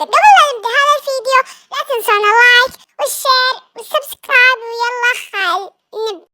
قبل لا نبدأ هذا الفيديو لا تنسونا لايك والشير والسبسكرايب ويلا خال نبدأ.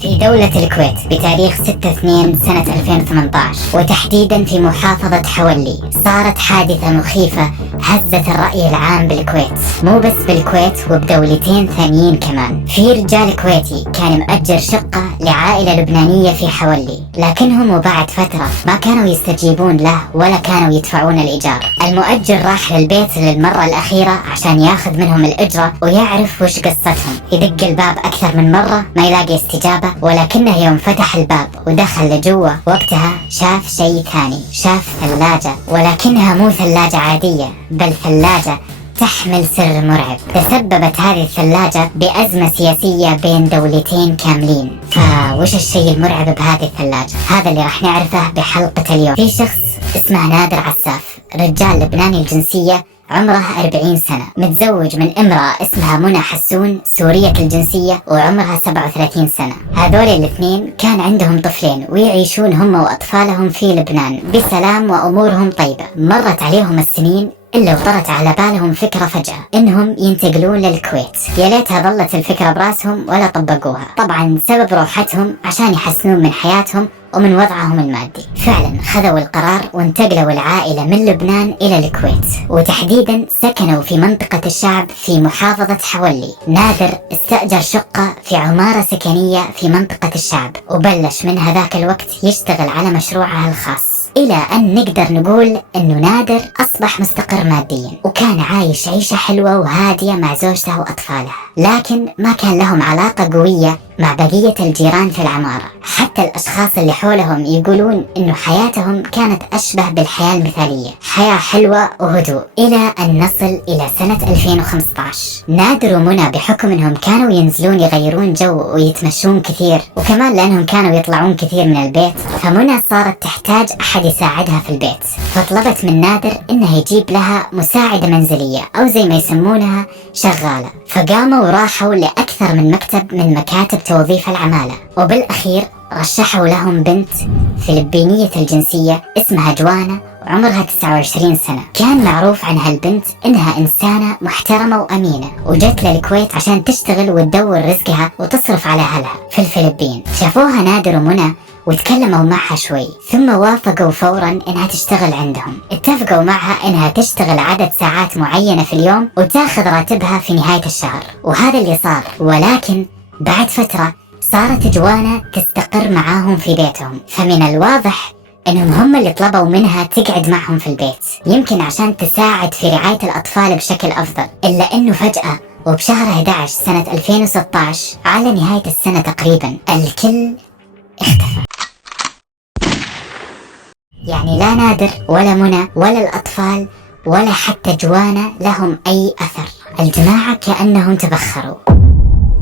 في دولة الكويت بتاريخ 6/2 سنة 2018 وتحديدا في محافظة حولي صارت حادثة مخيفة هزت الرأي العام بالكويت، مو بس بالكويت وبدولتين ثانيين كمان. في رجال كويتي كان مأجر شقة لعائلة لبنانية في حولي، لكنهم وبعد فترة ما كانوا يستجيبون له ولا كانوا يدفعون الإيجار. المؤجر راح للبيت للمرة الأخيرة عشان ياخذ منهم الأجرة ويعرف وش قصتهم. يدق الباب أكثر من مرة ما يلاقي استجابة، ولكنه يوم فتح الباب ودخل لجوا وقتها شاف شيء ثاني، شاف ثلاجة، ولكنها مو ثلاجة عادية بل ثلاجة تحمل سر مرعب. تسببت هذه الثلاجة بأزمة سياسية بين دولتين كاملين. فوش الشيء المرعب بهذه الثلاجة؟ هذا اللي راح نعرفه بحلقة اليوم. في شخص اسمه نادر عساف، رجال لبناني الجنسية، عمره 40 سنة، متزوج من امرأة اسمها منى حسون سورية الجنسية وعمرها 37 سنة. هذول الاثنين كان عندهم طفلين ويعيشون هم وأطفالهم في لبنان بسلام وأمورهم طيبة. مرت عليهم السنين إلا وطرت على بالهم فكرة فجأة إنهم ينتقلون للكويت. يا ليتها ظلت الفكرة براسهم ولا طبقوها، طبعا سبب روحتهم عشان يحسنون من حياتهم ومن وضعهم المادي. فعلا خذوا القرار وانتقلوا العائلة من لبنان إلى الكويت، وتحديدا سكنوا في منطقة الشعب في محافظة حولي. نادر استأجر شقة في عمارة سكنية في منطقة الشعب وبلش من هذاك الوقت يشتغل على مشروعه الخاص، إلى أن نقدر نقول أنه نادر أصبح مستقر ماديا وكان عايش عيشة حلوة وهادية مع زوجته وأطفاله. لكن ما كان لهم علاقة قوية مع بقية الجيران في العمارة، حتى الأشخاص اللي حولهم يقولون أنه حياتهم كانت أشبه بالحياة المثالية، حياة حلوة وهدوء. إلى أن نصل إلى سنة 2015. نادر ومنى بحكم أنهم كانوا ينزلون يغيرون جو ويتمشون كثير، وكمان لأنهم كانوا يطلعون كثير من البيت، فمنى صارت تحتاج أحد يساعدها في البيت، فطلبت من نادر أنه يجيب لها مساعدة منزلية أو زي ما يسمونها شغالة. فقاموا وراحوا لأكثر من مكتب من مكاتب توظيف العمالة، وبالأخير رشحوا لهم بنت فلبينية الجنسية اسمها جوانا وعمرها 29 سنة. كان معروف عن هالبنت إنها إنسانة محترمة وأمينة، وجت للكويت عشان تشتغل وتدور رزقها وتصرف على أهلها في الفلبين. شافوها نادر ومنى وتكلموا معها شوي، ثم وافقوا فورا انها تشتغل عندهم. اتفقوا معها انها تشتغل عدد ساعات معينة في اليوم وتاخذ راتبها في نهاية الشهر، وهذا اللي صار. ولكن بعد فترة صارت جوانا تستقر معاهم في بيتهم، فمن الواضح انهم هم اللي طلبوا منها تقعد معهم في البيت، يمكن عشان تساعد في رعاية الاطفال بشكل افضل. الا انه فجأة وبشهر 11 سنة 2016 على نهاية السنة تقريبا الكل اختفى. يعني لا نادر ولا منى ولا الأطفال ولا حتى جوانا لهم أي أثر. الجماعة كأنهم تبخروا.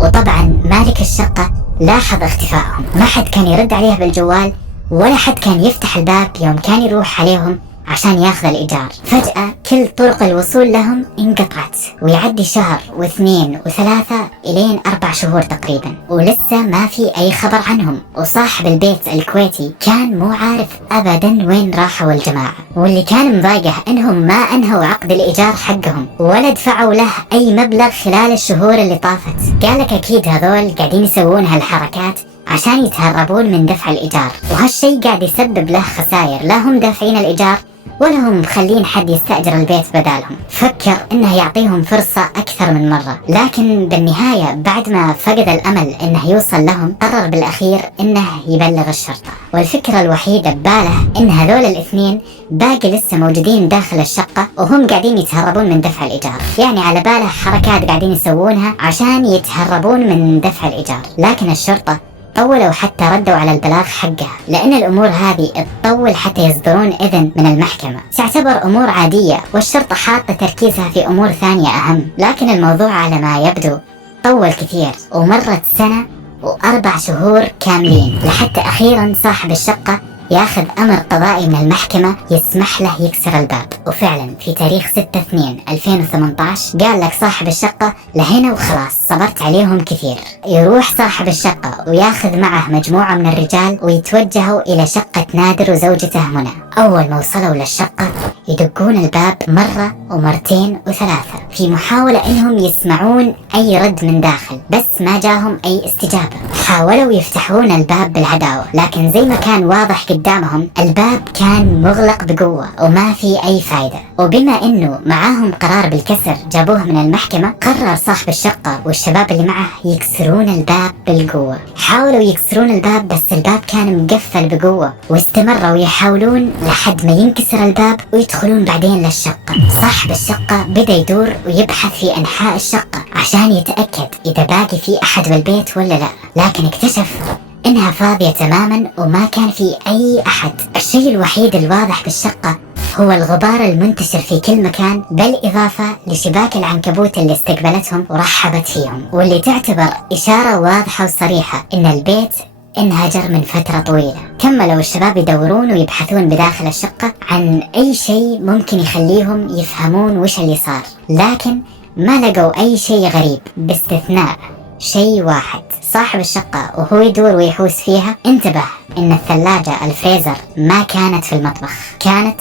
وطبعا مالك الشقة لاحظ اختفائهم، ما حد كان يرد عليه بالجوال ولا حد كان يفتح الباب يوم كان يروح عليهم عشان ياخذ الإيجار. فجأة كل طرق الوصول لهم انقطعت، ويعدي شهر واثنين وثلاثة إلين 4 شهور تقريبا ولسه ما في أي خبر عنهم. وصاحب البيت الكويتي كان مو عارف أبدا وين راحوا الجماعة، واللي كان مضايقه إنهم ما أنهوا عقد الإيجار حقهم ولا دفعوا له أي مبلغ خلال الشهور اللي طافت. قالك أكيد هذول قاعدين يسوون هالحركات عشان يتهربون من دفع الإيجار، وهالشي قاعد يسبب له خسائر، لا هم دافعين الإيجار ولا هم مخلين حد يستأجر البيت بدالهم. فكر انه يعطيهم فرصة اكثر من مرة، لكن بالنهاية بعد ما فقد الامل انه يوصل لهم قرر بالاخير انه يبلغ الشرطة. والفكرة الوحيدة بباله ان هذول الاثنين باقي لسه موجودين داخل الشقة وهم قاعدين يتهربون من دفع الايجار، يعني على باله حركات قاعدين يسوونها عشان يتهربون من دفع الايجار. لكن الشرطة طولوا حتى ردوا على البلاغ حقها، لأن الأمور هذه تطول حتى يصدرون إذن من المحكمة. تعتبر أمور عادية والشرطة حاطة تركيزها في أمور ثانية أهم، لكن الموضوع على ما يبدو طول كثير، ومرت 1 سنة و4 شهور كاملين لحتى أخيرا صاحب الشقة ياخذ أمر قضائي من المحكمة يسمح له يكسر الباب. وفعلا في تاريخ 6/2/2018 قال لك صاحب الشقة لهنا وخلاص، صبرت عليهم كثير. يروح صاحب الشقة وياخذ معه مجموعة من الرجال ويتوجهوا إلى شقة نادر وزوجته منى. أول ما وصلوا للشقة يدقون الباب مرة ومرتين وثلاثة في محاولة إنهم يسمعون أي رد من داخل، بس ما جاهم أي استجابة. حاولوا يفتحون الباب بالعداوة، لكن زي ما كان واضح قدامهم الباب كان مغلق بقوة وما في أي فايدة. وبما إنه معاهم قرار بالكسر جابوه من المحكمة، قرر صاحب الشقة والشباب اللي معه يكسرون الباب بالقوة. حاولوا يكسرون الباب بس الباب كان مقفل بقوة، واستمروا يحاولون لحد ما ينكسر الباب ويدخلون بعدين للشقة. صاحب الشقة بدأ يدور ويبحث في أنحاء الشقة عشان يتأكد إذا باقي في أحد بالبيت ولا لا، لكن اكتشف إنها فاضية تماما وما كان في أي أحد. الشيء الوحيد الواضح بالشقة هو الغبار المنتشر في كل مكان، بالإضافة لشباك العنكبوت اللي استقبلتهم ورحبت فيهم، واللي تعتبر إشارة واضحة وصريحة إن البيت انهجر من فترة طويلة. كملوا الشباب يدورون ويبحثون بداخل الشقة عن أي شيء ممكن يخليهم يفهمون وش اللي صار، لكن ما لقوا أي شيء غريب باستثناء شيء واحد. صاحب الشقة وهو يدور ويحوس فيها انتبه إن الثلاجة الفريزر ما كانت في المطبخ، كانت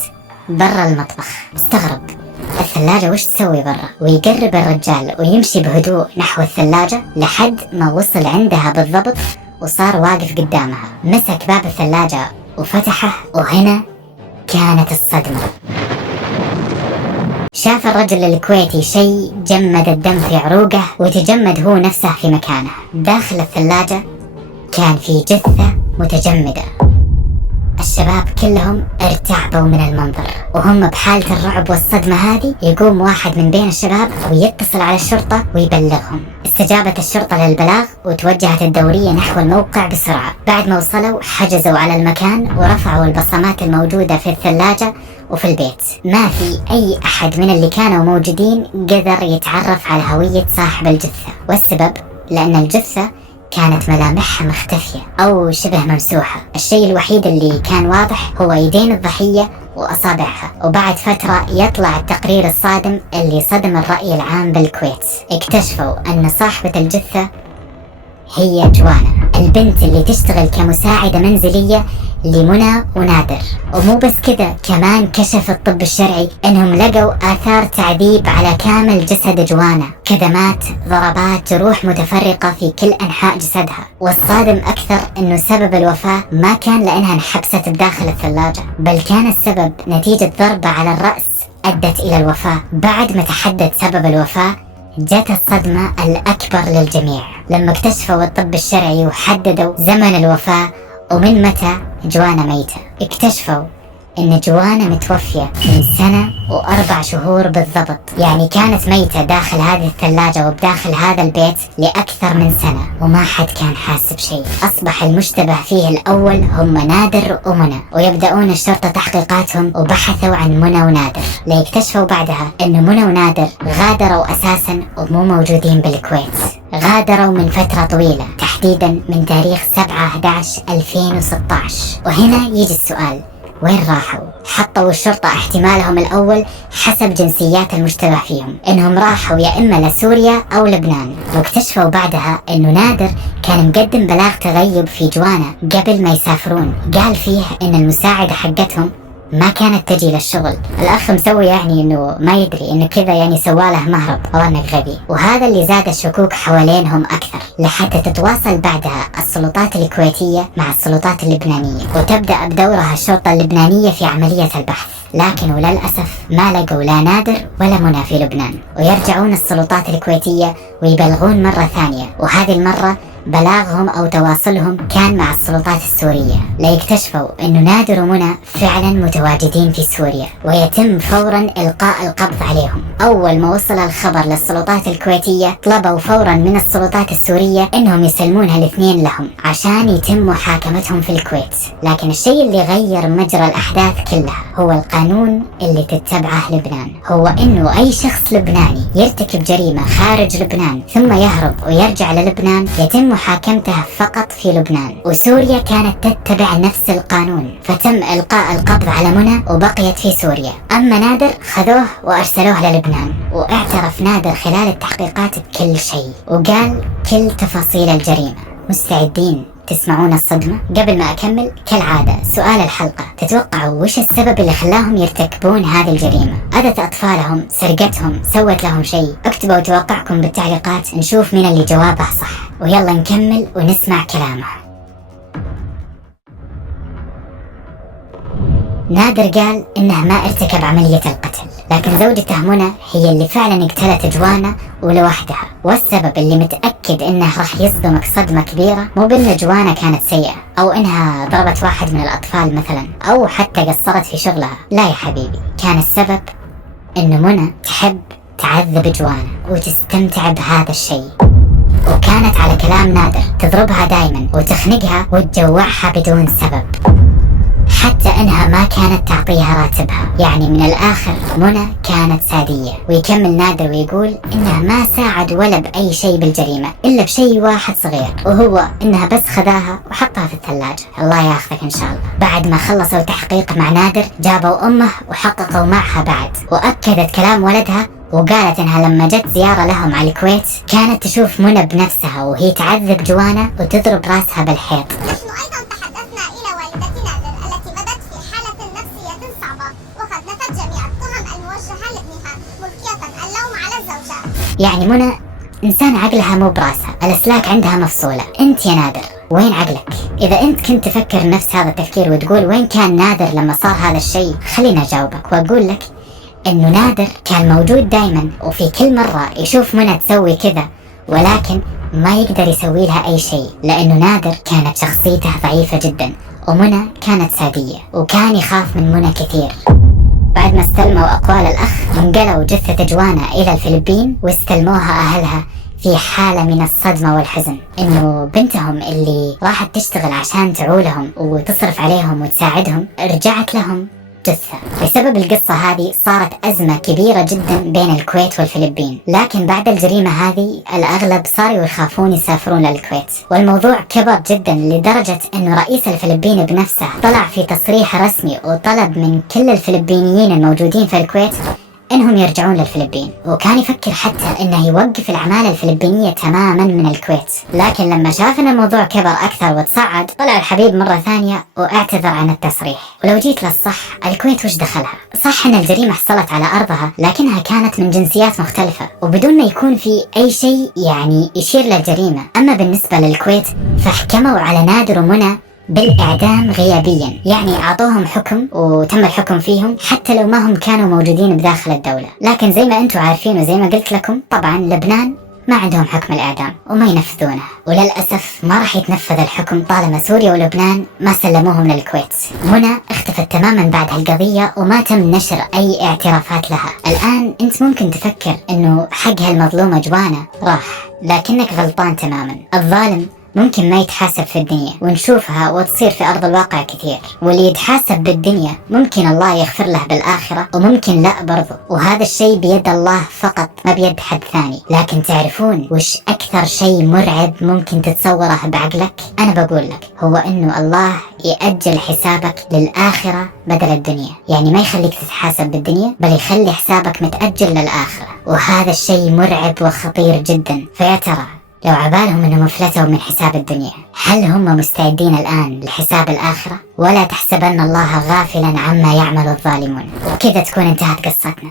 برا المطبخ. استغرب الثلاجة وش تسوي برا، ويقرب الرجال ويمشي بهدوء نحو الثلاجة لحد ما وصل عندها بالضبط وصار واقف قدامها. مسك باب الثلاجة وفتحه، وهنا كانت الصدمة. شاف الرجل الكويتي شيء جمد الدم في عروقه وتجمد هو نفسه في مكانه. داخل الثلاجة كان في جثة متجمدة. الشباب كلهم ارتعبوا من المنظر، وهم بحالة الرعب والصدمة هذه يقوم واحد من بين الشباب ويتصل على الشرطة ويبلغهم. استجابت الشرطة للبلاغ وتوجهت الدورية نحو الموقع بسرعة. بعد ما وصلوا حجزوا على المكان ورفعوا البصمات الموجودة في الثلاجة وفي البيت. ما في أي أحد من اللي كانوا موجودين قدر يتعرف على هوية صاحب الجثة، والسبب لأن الجثة كانت ملامحها مختفية أو شبه ممسوحة. الشيء الوحيد اللي كان واضح هو يدين الضحية وأصابعها. وبعد فترة يطلع التقرير الصادم اللي صدم الرأي العام بالكويت. اكتشفوا أن صاحبة الجثة هي جوانا، البنت اللي تشتغل كمساعدة منزلية لمنى ونادر. ومو بس كذا، كمان كشف الطب الشرعي انهم لقوا آثار تعذيب على كامل جسد جوانا، كدمات، ضربات، جروح متفرقة في كل أنحاء جسدها. والصادم أكثر انه سبب الوفاة ما كان لأنها انحبست بداخل الثلاجة، بل كان السبب نتيجة ضربة على الرأس أدت إلى الوفاة. بعد ما تحدد سبب الوفاة جت الصدمة الأكبر للجميع لما اكتشفوا الطب الشرعي وحددوا زمن الوفاة ومن متى جوانا ميتة. اكتشفوا ان جوانا متوفية من 1 و4 شهور بالضبط، يعني كانت ميتة داخل هذه الثلاجة وبداخل هذا البيت لأكثر من 1 سنة، وما حد كان حاسب شيء. أصبح المشتبه فيه الأول هم نادر ومنى، ويبدأون الشرطة تحقيقاتهم وبحثوا عن منى ونادر، ليكتشفوا بعدها ان منى ونادر غادروا أساسا ومو موجودين بالكويت. غادروا من فترة طويلة، تحديدا من تاريخ 7/11/2016. وهنا يجي السؤال، وين راحوا؟ حطوا الشرطة احتمالهم الأول حسب جنسيات المشتبه فيهم إنهم راحوا يا إما لسوريا أو لبنان، واكتشفوا بعدها إنه نادر كان مقدم بلاغ تغيب في جوانا قبل ما يسافرون، قال فيه إن المساعدة حقتهم ما كانت تجي للشغل. الأخ مسوي يعني إنه ما يدري، إنه كذا يعني سواله مهرب، والله إنك غبي. وهذا اللي زاد الشكوك حوالينهم أكثر، لحتى تتواصل بعدها السلطات الكويتية مع السلطات اللبنانية، وتبدأ بدورها الشرطة اللبنانية في عملية البحث. لكن وللأسف ما لقوا لا نادر ولا منى في لبنان، ويرجعون السلطات الكويتية ويبلغون مرة ثانية، وهذه المرة بلاغهم أو تواصلهم كان مع السلطات السورية، ليكتشفوا أنه نادر ومنى فعلا متواجدين في سوريا، ويتم فورا إلقاء القبض عليهم. أول ما وصل الخبر للسلطات الكويتية طلبوا فورا من السلطات السورية أنهم يسلمونها الاثنين لهم عشان يتم محاكمتهم في الكويت. لكن الشيء اللي غير مجرى الأحداث كلها هو القانون اللي تتبعه لبنان، هو أنه أي شخص لبناني يرتكب جريمة خارج لبنان ثم يهرب ويرجع للبنان يتم محاكمته فقط في لبنان، وسوريا كانت تتبع نفس القانون، فتم إلقاء القبض على منى وبقيت في سوريا. أما نادر خذوه وأرسلوه للبنان، واعترف نادر خلال التحقيقات بكل شيء وقال كل تفاصيل الجريمة. مستعدين تسمعون الصدمة؟ قبل ما أكمل كالعادة سؤال الحلقة، تتوقعوا وش السبب اللي خلاهم يرتكبون هذه الجريمة؟ أذت أطفالهم؟ سرقتهم؟ سوت لهم شيء؟ اكتبوا توقعكم بالتعليقات نشوف مين اللي جوابه صح، ويلا نكمل ونسمع كلامه. نادر قال إنه ما ارتكب عملية القتل، لكن زوجته منى هي اللي فعلا اقتلت جوانا ولوحدها، والسبب اللي متأكد إنه راح يصدمك صدمة كبيرة مو بإن جوانا كانت سيئة أو إنها ضربت واحد من الأطفال مثلا أو حتى قصرت في شغلها، لا يا حبيبي، كان السبب إن منى تحب تعذب جوانا وتستمتع بهذا الشيء، وكانت على كلام نادر تضربها دايما وتخنقها وتجوعها بدون سبب، حتى انها ما كانت تعطيها راتبها. يعني من الاخر منى كانت سادية. ويكمل نادر ويقول انه ما ساعد ولا باي شيء بالجريمة الا بشيء واحد صغير، وهو انها بس خذاها وحطها في الثلاجة. الله ياخذك ان شاء الله. بعد ما خلصوا تحقيق مع نادر جابوا امه وحققوا معها بعد، واكدت كلام ولدها وقالت انها لما جت زيارة لهم على الكويت كانت تشوف منى بنفسها وهي تعذب جوانا وتضرب راسها بالحيط. يعني منى إنسان عقلها مو براسها، الأسلاك عندها مفصولة. أنت يا نادر وين عقلك؟ إذا أنت كنت تفكر نفس هذا التفكير وتقول وين كان نادر لما صار هذا الشيء، خلينا أجاوبك وأقول لك إنه نادر كان موجود دايما، وفي كل مرة يشوف منى تسوي كذا ولكن ما يقدر يسوي لها أي شيء، لأنه نادر كانت شخصيته ضعيفة جدا ومنى كانت سادية، وكان يخاف من منى كثير. بعد ما استلموا أقوال الأخ انقلوا جثة جوانا إلى الفلبين واستلموها أهلها في حالة من الصدمة والحزن إنه بنتهم اللي راحت تشتغل عشان تعولهم وتصرف عليهم وتساعدهم رجعت لهم جثة. بسبب القصة هذه صارت أزمة كبيرة جدا بين الكويت والفلبين، لكن بعد الجريمة هذه الأغلب صاروا يخافون يسافرون للكويت، والموضوع كبر جدا لدرجة أنه رئيس الفلبين بنفسه طلع في تصريح رسمي وطلب من كل الفلبينيين الموجودين في الكويت انهم يرجعون للفلبين، وكان يفكر حتى انه يوقف الاعمال الفلبينية تماما من الكويت. لكن لما شاف ان الموضوع كبر اكثر وتصاعد طلع الحبيب مرة ثانية واعتذر عن التصريح. ولو جيت للصح، الكويت وش دخلها؟ صح ان الجريمة حصلت على ارضها، لكنها كانت من جنسيات مختلفة وبدون ما يكون في اي شيء يعني يشير للجريمة. اما بالنسبة للكويت فحكموا على نادر ومنى بالإعدام غيابيا، يعني أعطوهم حكم وتم الحكم فيهم حتى لو ما هم كانوا موجودين بداخل الدولة. لكن زي ما أنتم عارفين وزي ما قلت لكم طبعا لبنان ما عندهم حكم الإعدام وما ينفذونه، وللأسف ما راح يتنفذ الحكم طالما سوريا ولبنان ما سلموهم للكويت. منى اختفت تماما بعد هالقضية وما تم نشر أي اعترافات لها. الآن أنت ممكن تفكر أنه حقها المظلومة جوانا راح، لكنك غلطان تماما. الظالم ممكن ما يتحاسب في الدنيا ونشوفها وتصير في أرض الواقع كثير، واللي يتحاسب بالدنيا ممكن الله يغفر له بالآخرة وممكن لا برضو، وهذا الشيء بيد الله فقط ما بيد حد ثاني. لكن تعرفون وش أكثر شيء مرعب ممكن تتصوره بعقلك؟ أنا بقول لك هو إنه الله يأجل حسابك للآخرة بدل الدنيا، يعني ما يخليك تتحاسب بالدنيا بل يخلي حسابك متأجل للآخرة، وهذا الشيء مرعب وخطير جدا. فيا ترى لو عبالهم انهم افلتوا من حساب الدنيا، هل هم مستعدين الان لحساب الاخرة؟ ولا تحسبن الله غافلا عما يعمل الظالمون. وكذا تكون انتهت قصتنا.